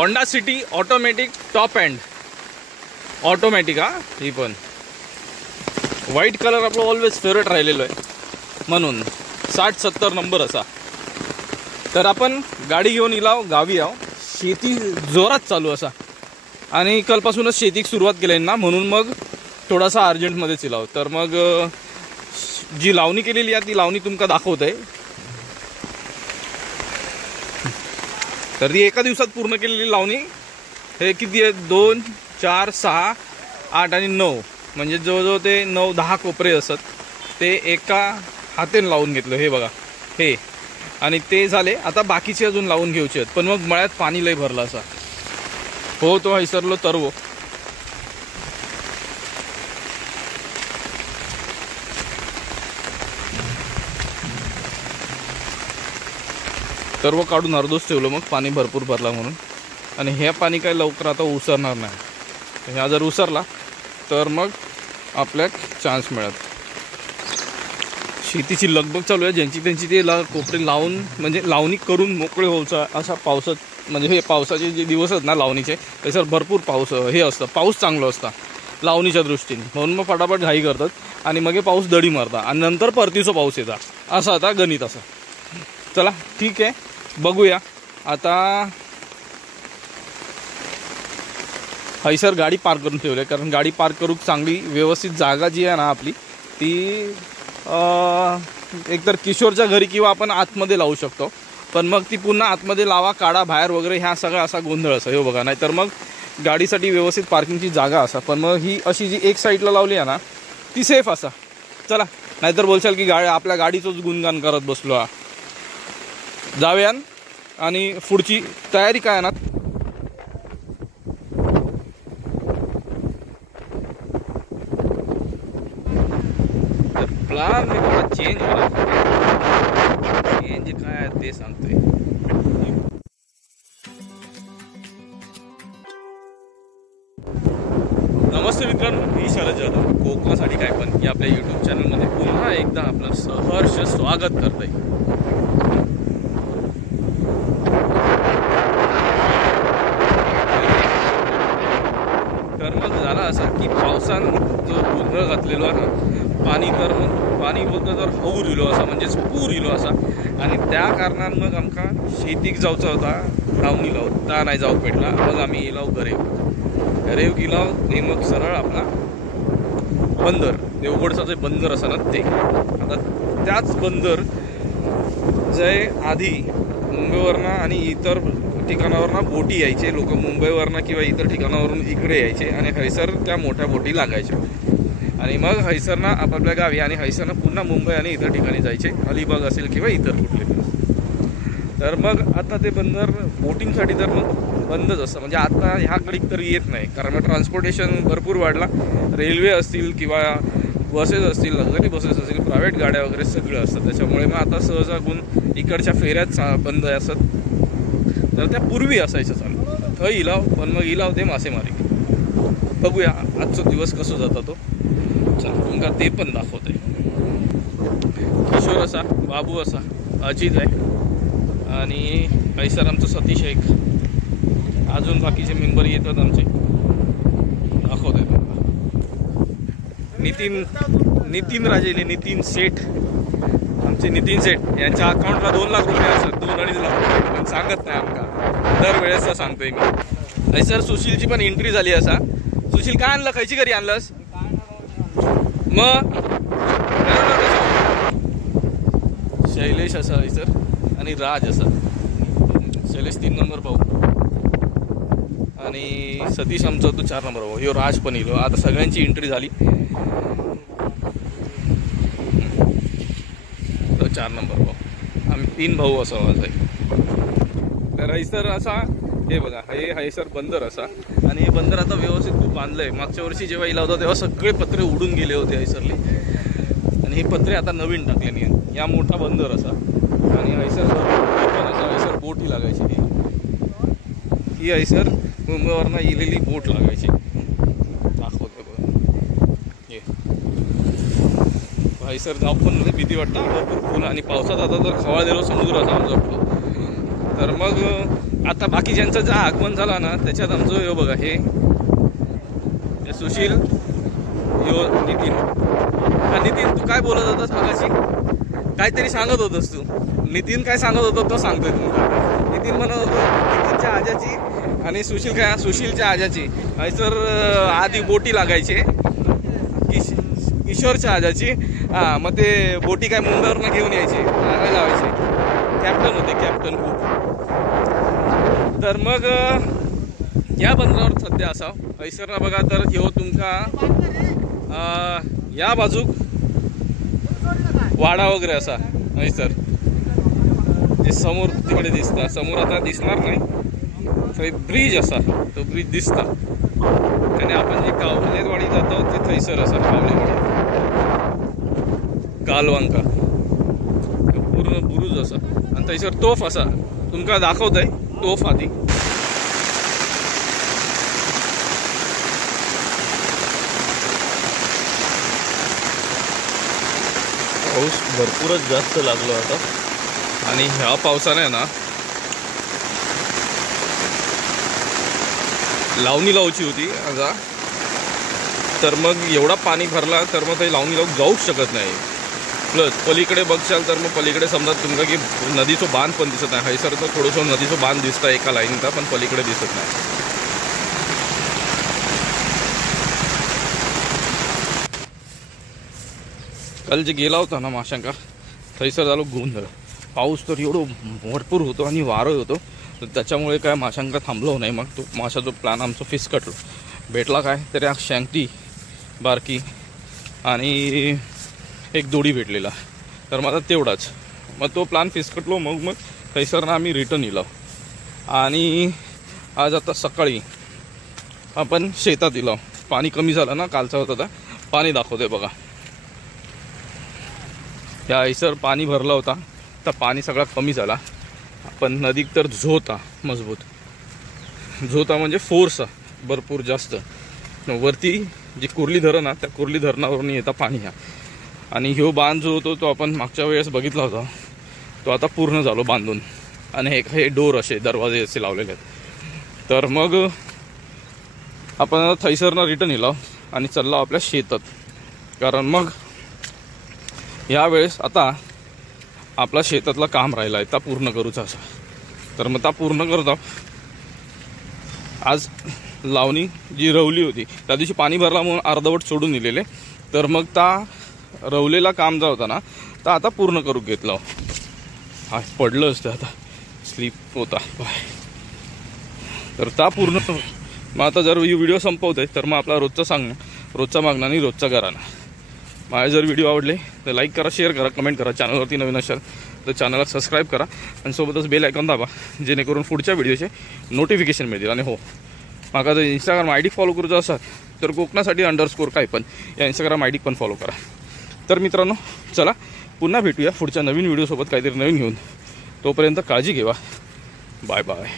Honda city automatic top end automatic हा ही पण white colour आपला ऑलवेज फेवरेट राहिलेलो आहे म्हणून 60-70 नंबर असा। तर आपण गाडी घेऊन इलाव गावी आहो, शेती जोरात चालू असा आणि कालपासूनच शेतीक सुरुवात केली ना म्हणून मग थोडासा अर्जंटमध्येच इलाव। तर मग जी लावणी केलेली आहे ती लावणी तुमका दाखवतोय। तर ती एका दिवसात पूर्ण केलेली लावणी हे किती आहे 2, 4, 6, 8 आणि 9 म्हणजे जवळजवळ ते 9-10 कोपरे असत ते एका हाताने लावून घेतलं। हे बघा हे आणि ते झाले, आता बाकीचे अजून लावून घ्यायचे आहेत पण मग मळ्यात पाणी लय भरला असा हो तो हैसरलो तरव काढून अर्धोच ठेवलं मग पाणी भरपूर भरला म्हणून। आणि हे पाणी काय लवकर आता उसरणार नाही, ह्या जर उसरला तर मग आपल्याक चान्स मिळत। शेतीची लगबग चालू आहे, ज्यांची त्यांची ते कोपरे लावून म्हणजे लावणी करून मोकळे व्हायचा असा पावसात म्हणजे हे पावसाचे जे दिवस आहेत ना लावणीचे त्याच्यावर भरपूर पाऊस हे असतं, पाऊस चांगला असता लावणीच्या दृष्टीने म्हणून मग फटाफट घाई करतात आणि मग हे पाऊस दडी मारता आणि नंतर परतीचा पाऊस येता असं आता गणित असं। चला ठीक आहे बघूया आता। हैसर गाडी पार्क करून ठेवली कारण गाडी पार्क करूक चांगली व्यवस्थित जागा जी आहे ना आपली ती एकतर किशोरच्या घरी किंवा आपण आतमध्ये लावू शकतो पण मग ती पुन्हा आतमध्ये लावा काढा बाहेर वगैरे ह्या सगळा असा गोंधळ असा हे बघा। नाहीतर मग गाडीसाठी व्यवस्थित पार्किंगची जागा असा पण मग ही अशी जी एक साईडला लावली आहे ना ती सेफ असा। चला नाहीतर बोलशाल की आपल्या गाडीचंच गुणगान करत बसलो जाऊया आणि पुढची तयारी काय आहे ना प्लान मी थोडा चेंज काय आहे ते सांगतोय। नमस्ते मित्रांनो, मी शरद जाधव कोकणासाठी काय पण या आपल्या यूट्यूब चॅनलमध्ये पुन्हा एकदा आपलं सहर्ष स्वागत करतोय। तर मग झाला असा की पावसान जो गोंधळ घातलेलो आहे ना पाणी बोलतो तर होऊर इलो असा म्हणजेच पूर इलो असा आणि त्या कारणान मग आमका शेतीक जावचा होता लावणी लावून ता नाही जाऊ पेटला। मग आम्ही येलाव घरेव गेलाव आणि मग सरळ आपला बंदर देवगडचा जे बंदर असा ना ते आता त्याच बंदर जे आधी मुंबईवरनं आणि इतर ठिकाणावरनं बोटी यायचे लोक मुंबईवरनं किंवा इतर ठिकाणावरून इकडे यायचे आणि हैसर त्या मोठ्या बोटी लागायच्या आणि मग हैसरना आपापल्या गावी आणि हैसरनं पुन्हा मुंबई आणि इतर ठिकाणी जायचे अलिबाग असेल किंवा इतर कुठले। तर मग आता ते बंदर बोटिंगसाठी तर मग बंदच असतं म्हणजे आता ह्याकडे तर येत नाही कारण मग ट्रान्सपोर्टेशन भरपूर वाढला, रेल्वे असतील किंवा बसेस असतील लक्झरी बसेस असतील प्रायव्हेट गाड्या वगैरे सगळं असतं त्याच्यामुळे मग आता सहजागून इकडच्या फेऱ्याच बंद असत। तर त्या पूर्वी असायचं चालू थंय इलाव पण मग इलाव ते मासेमारी। बघूया आजचा दिवस कसं जाता तो चला तुमका ते पण दाखवतोय। किशोर असा बाबू असा अजित आहे आणि हैसर आमचं सतीश एक अजून बाकीचे मेंबर येतात आमचे दाखवतोय तुम्हाला। नितीन राजेले नितीन सेठ आमचे नितीन सेठ यांच्या अकाउंटला 2 लाख रुपये असतात 2-2.5 लाख रुपये पण सांगत नाही आमका दरवेळेस सांगतोय मी। हैसर सुशीलची पण एंट्री झाली असा। सुशील काय आणलं खायची घरी आणलंस मग शैलेश असा हैसर आणि राज असा शैलेश 3 नंबर भाऊ आणि सतीश आमचा तो 4 नंबर भाऊ ह्यो राज पण इलो। आता सगळ्यांची एंट्री झाली तो 4 नंबर भाऊ आम्ही 3 भाऊ असा माझा आहे। तर हैसर असा हे बघा हे हैसर बंदर असा आणि हे बंदर आता व्यवस्थित खूप बांधलंय। मागच्या वर्षी जेव्हा इला होता तेव्हा सगळे पत्रे उडून गेले होते हैसरले आणि हे पत्रे आता नवीन टाकले या मोठा बंदर असा आणि हैसर पण असा हैसर बोट ही लागायची ही हैसर मुंबईवरनं इलेली बोट लागायची दाखवतो बघा हे हैसर जाऊ पण मध्ये भीती वाटते भरपूर पूल आणि पावसात आता तर खवाळलेलो समुद्र असा आमचा तर मग आता बाकीच्यांचं जे आगमन झाला ना त्याच्यात आमचं हे बघा हे सुशील यो नितीन. नितीन तू काय बोलत होतास मगाशी? काहीतरी सांगत होतस तू. नितीन काय सांगत होता तो सांगतोय तुम्हाला. नितीन म्हणत होतो नितीनच्या आजाची आणि सुशीलच्या आजाची सर आधी बोटी लागायचे किशोरच्या आजाची. हा मग ते बोटी काय मुंबईवरनं घेऊन यायचे लागायला लावायचे. कॅप्टन होते कॅप्टन खूप. तर मग या बंदरावर सध्या असा हैसर बघा तर ह्यो तुमका या बाजूक वाडा वगैरे असा हैसर जे समोर तिकडे दिसता. समोर आता दिसणार नाही तर ब्रिज असा तो ब्रिज दिसता. त्याने आपण जे कावलेवाडी जातो ते थैसर असा कावलेवाडी गालवांका पूर्ण बुरुज असा. आणि थैसर तोफ असा तुमका दाखवतंय तोफ आधी. पाऊस भरपूरच जास्त लागलो आता आणि ह्या पावसाने ना लावणी लावची होती आता. तर मग एवढा पाणी भरला तर मग ते लावणी लावून जाऊच शकत नाही. प्लस पलीकडे बघशाल तर मग पलीकडे समजा तुमका की नदीचं बांध पण दिसत नाही. हैसर तर थोडंसं नदीचं बांध दिसतं एका लाईनचा पण पलीकडे दिसत नाही. काल जे गेला होता ना माशांका थैसर झालो गोंधळ. पाऊस तर एवढं भरपूर होतो आणि वारं होतो तर त्याच्यामुळे काय माशांका थांबलो नाही. मग तो माशाचा प्लॅन आमचं फिसकटलो. भेटला काय तरी शँकटी बारकी आणि एक दोडी भेटलेला तर मला तेवढाच. मग तो प्लॅन फिसकटलो. मग थैसरनं आम्ही रिटर्न येलो. आणि आज आता सकाळी आपण शेतात येलो. पाणी कमी झालं ना कालचा होता पाणी दाखवतोय बघा. या हैसर पाणी भरला होता तर पाणी सगळा कमी झाला. पण नदीत तर झोता मजबूत झोता म्हणजे फोर्स भरपूर जास्त. वरती जी कुर्ली धरण आहे त्या कुर्ली धरणावरून येता पाणी ह्या. आणि ह्यो बांध जो होतो तो आपण मागच्या वेळेस बघितला होता तो आता पूर्ण झालो बांधून. आणि हे डोर असे दरवाजे असे लावलेले आहेत. तर मग आपण थैसरनं रिटर्न येलो आणि चाललो आपल्या शेतात. कारण मग यावेळेस आता आपला शेतातला काम राहिला आहे ता पूर्ण करूचा असा. तर मग ता पूर्ण करतो. आज लावणी जी रवली होती त्या दिवशी पाणी भरला म्हणून अर्धवट सोडून दिलेले. तर मग ता रवलेला काम जो होता ना तर आता पूर्ण करू घेतलं. हा पडलं असतं आता स्लीप होता बाय. तर ता पूर्ण मग आता जर व्हिडिओ संपवतोय तर मग आपला रोजचा मागणं आणि रोजचा घराणा. माझे जर व्हिडिओ आवडले तर लाईक करा, शेअर करा, कमेंट करा. चॅनलवरती नवीन असाल तर चॅनलला सबस्क्राईब करा आणि सोबतच बेल आयकॉन दाबा जेणेकरून पुढच्या व्हिडिओचे नोटिफिकेशन मिळतील. आणि हो माका जर इंस्टाग्राम आय डी फॉलो करूचा असाल तर कोकणासाठी _ काय पण या इंस्टाग्राम आय डी पण फॉलो करा. तर मित्रांनो चला पुन्हा भेटूया पुढच्या नवीन व्हिडिओसोबत काहीतरी नवीन घेऊन. तोपर्यंत काळजी घेवा. Bye bye.